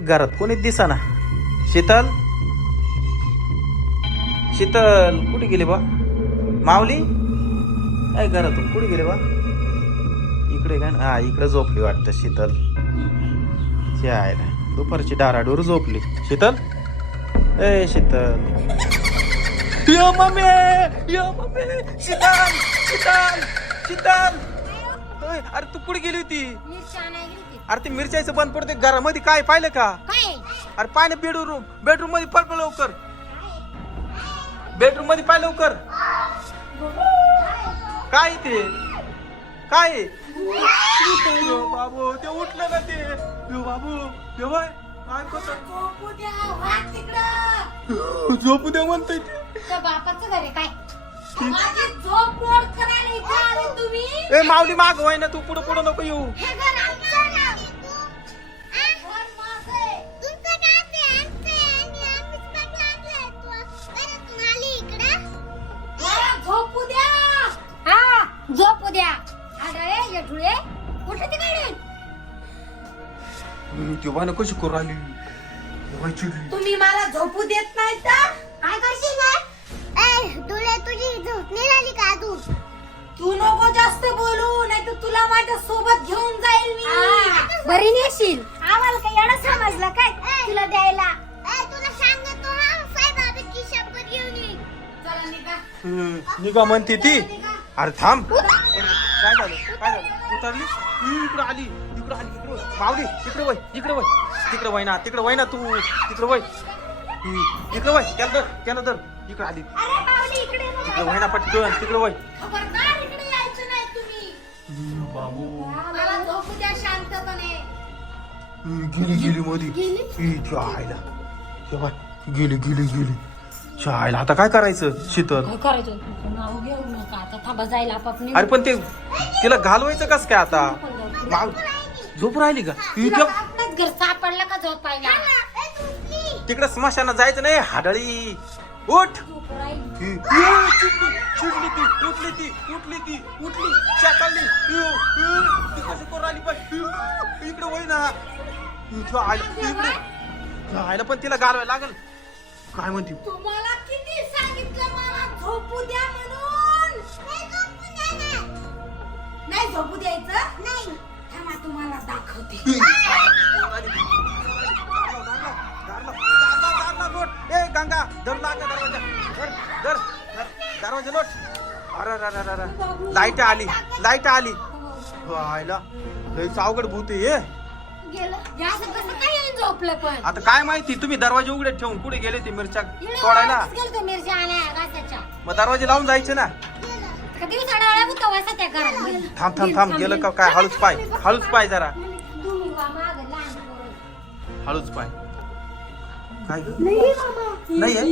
घरात कोणीच दिसाना. शीतल शीतल कुठे गेली बा? माऊली काय घरातून कुठे गेले बा? इकडे काय? हा इकडे झोपली वाटतं शीतल. आहे ना दुपारची डाराडूर झोपली. शीतल ए शीतल यो मम्मी यो मम्मी शीतल शीतल शीतल. अरे तू कुठे गेली होती? अरे ते मिरच्याचं बंद पडते घरामध्ये. काय पाहिलं का? अरे पाहिलं बेडरूम मध्ये पळ लवकर. बेडरूम मध्ये पाय लवकर. काय ते काय? बाबू ते उठलं ना ते. बाबू काय झोपू द्या म्हणतोय ते. बापाचं घर आहे काय? माझी झोप मोड करायला इथे आले तुम्ही. ए माऊली माग होय ना, तू पुढे नको येऊ. हे घर आमचं ना. घर माझं आहे. तुमचं काय ते आमचं आणि आम्हीच बघायला तू परत आली इकडे. मला झोपू द्या. हा झोपू द्या. आडळे येठुळे कुठे ते काढून? तेव्हा नको कशी करू आली. तुम्ही मला झोपू देत नाही तर काय करशील ना? तुला तुझी झोप नाही झाली का? तू नको जास्त बोलू, नाही तर तुला माझ्या सोबत घेऊन जाईल मी. बरी नेशील. आम्हाला काय एवढं समजलं काय तुला द्यायला? तुला सांगतो हा साईबाबाची शपथ घेऊन ये. चला निघा. निघा म्हणते ती. अरे थांब. काय झालं उतरली? इकडे आली इकडे माऊली इकडे वय तिकडे वय ना तू तिकडे वय. इकडे वय त्याला तर इकडे आली. अरे माऊली इकडे तिकडे वय ना पटकन तिकडे वय. खबरदार इकडे यायचं नाही तुम्ही. बाबू मला झोपू द्या शांतपणे. गेली मध्ये चायला. गेली चायला. आता काय करायचं शीतल? काय करायचं? नाव घेऊ नका आता. थांबा जायला आपापने. अरे पण ते तिला घालवायचं कस काय आता? झोप राहिली का? आपलंच घर सापडलं का झोपायला? तिकडे स्मशानात जायचं नाही. हाडळी उठ. उठली चाकली. कशी करू राहिली पण? इकडे वय ना. इकडे पण तिला घालवायला लागल. काय म्हणते? तुम्हाला किती सांगितलं मला झोपू द्या म्हणून? नाही झोपू द्यायचं नाही. थांबा तुम्हाला दाखवते. ए गंगा धर लाग दरवाजा लोट. अरे लाईट आली. आयला लयच अवघड भूत हे. गेलं असं कसं काय येऊन झोपलं पण? आता काय माहिती, तुम्ही दरवाजे उघडे ठेवून कुठे गेले ते मिरच्या तोडायला? गेलतो मिरच्या आल्या घासाच्या. मग दरवाजे लावून जायचे ना. कधी उसाडाळा होता वसा त्या घरामध्ये. थांब गेलं का काय? हळूच पाय जरा. तुम्ही वा मागं लहान पोरं. हळूच पाय. काय नाही मामा. नाही आहे?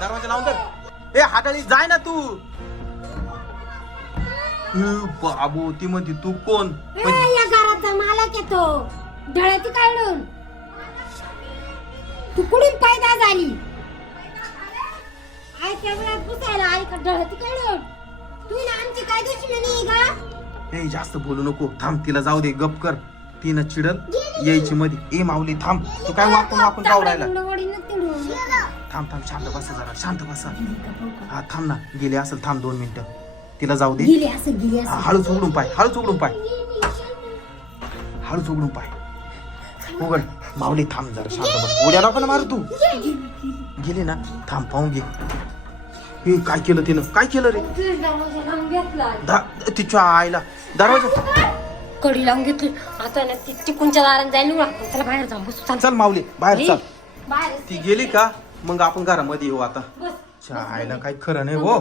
दरवाजा लावून दर. ए हाताळी जाय ना तू. बाबू ती म्हणते तू कोण? या घराचा मालक येतो. ढळती काढून तू कुठून पैदा झाली? आई तेवढ्यात पुसायला आई का ढळती काढून? तू ना आमची काय दुश्मनी का? ए जास्त बोलू नको. थांब तिला जाऊ दे. गप कर. ती ना चिडल यायची मध्ये. ए माऊली थांब. तू काय वाकून पावरायला? थांब शांत बसा जरा. शांत बसा. हा थांब ना. गेली असेल. थांब 2 मिनिटं. तिला जाऊ दे. हळूच उघडून पाय. उघड. माऊली थांब जरा. शांत बस. उड्या नको ना मारू तू. गेली ना. थांब पाहून घे. हे काय केलं तिनं? काय केलं रे? तिच्या आईला दरवाजा कडी लावून घेतली. आता ना ती चिकूनच्या दारात जाईल. चला बाहेर जाऊ. बस चल माऊली बाहेर चल. बाहेर ती गेली का मग आपण घरामध्ये येऊ आता. आईला काही खरं नाही हो.